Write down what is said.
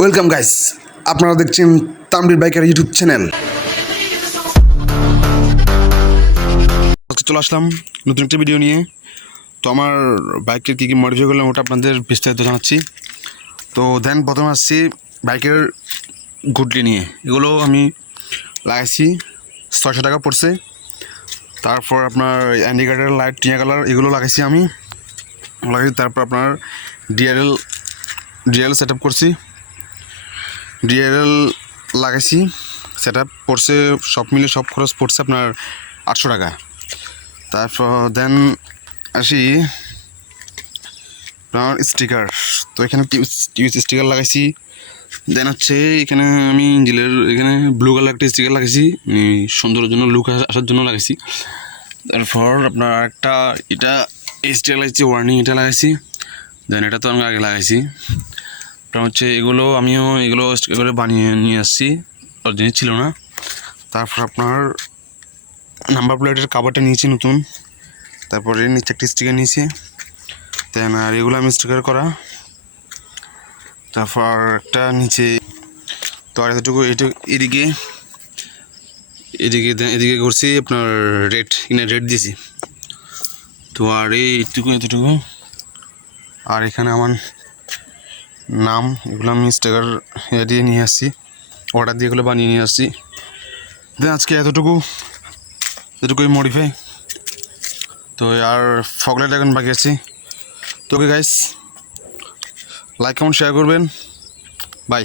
Welcome guys আপনারা দেখছেন তামরির বাইকের ইউটিউব চ্যানেল। আজকে চলে আসলাম নতুন একটা ভিডিও নিয়ে। তো আমার বাইকের কী কী মডিফাই করলাম ওটা আপনাদের বিস্তারিত জানাচ্ছি। তো দেন প্রথমে আসছি বাইকের গুডলি নিয়ে। এগুলো আমি লাগাইছি, ছয়শো টাকা পড়ছে। তারপর আপনার অ্যান্ডিকার্ডের লাইট টিয়া কালার এগুলো লাগাইছি আমি। লাগাইছি, তারপর আপনার ডিআরএল ডিএল সেট করছি। ডিএল লাগাইছি সেটা পড়ছে, সব মিলে সব খরচ পড়ছে আপনার আটশো টাকা। তারপর দেন আসি আপনার স্টিকার তো এখানে টিউস স্টিকার লাগাইছি? দেন হচ্ছে এখানে আমি ইঞ্জিলের এখানে ব্লু কালার একটা স্টিকার লাগাইছি মানে সুন্দরের জন্য লুক আসার জন্য লাগাইছি। তারপর আপনার একটা এটা স্টিকার লাগাইছি ওয়ার্নিং এটা লাগাইছি। দেন এটা তো আমি আগে লাগাইছি। আপনার হচ্ছে এগুলো আমিও এগুলো এগুলো বানিয়ে নিয়ে আসছি। অরিজিনাল ছিল না। তারপর আপনার নাম্বার প্লেটের কাভারটা নিয়েছি নতুন। তারপরে নিচে একটা স্টিকার নিয়েছি। দেন আর এগুলো আমি স্টিকার করা। তারপর একটা নিচে তো আর এতটুকু এটু এদিকে এদিকে এদিকে করছি আপনার রেড এখানে রেড দিয়েছি। তো আর এইটুকু এতটুকু। আর এখানে আমার নাম, এগুলো আমি স্টিকার দিয়ে নিয়ে আসছি। অর্ডার দিয়ে এগুলো বানিয়ে নিয়ে আসছি। দেন আজকে এতটুকু, এতটুকুই মডিফাই তো আর ফকলেট এখন বাকি আছি। তো okay guys like comment share করবেন। বাই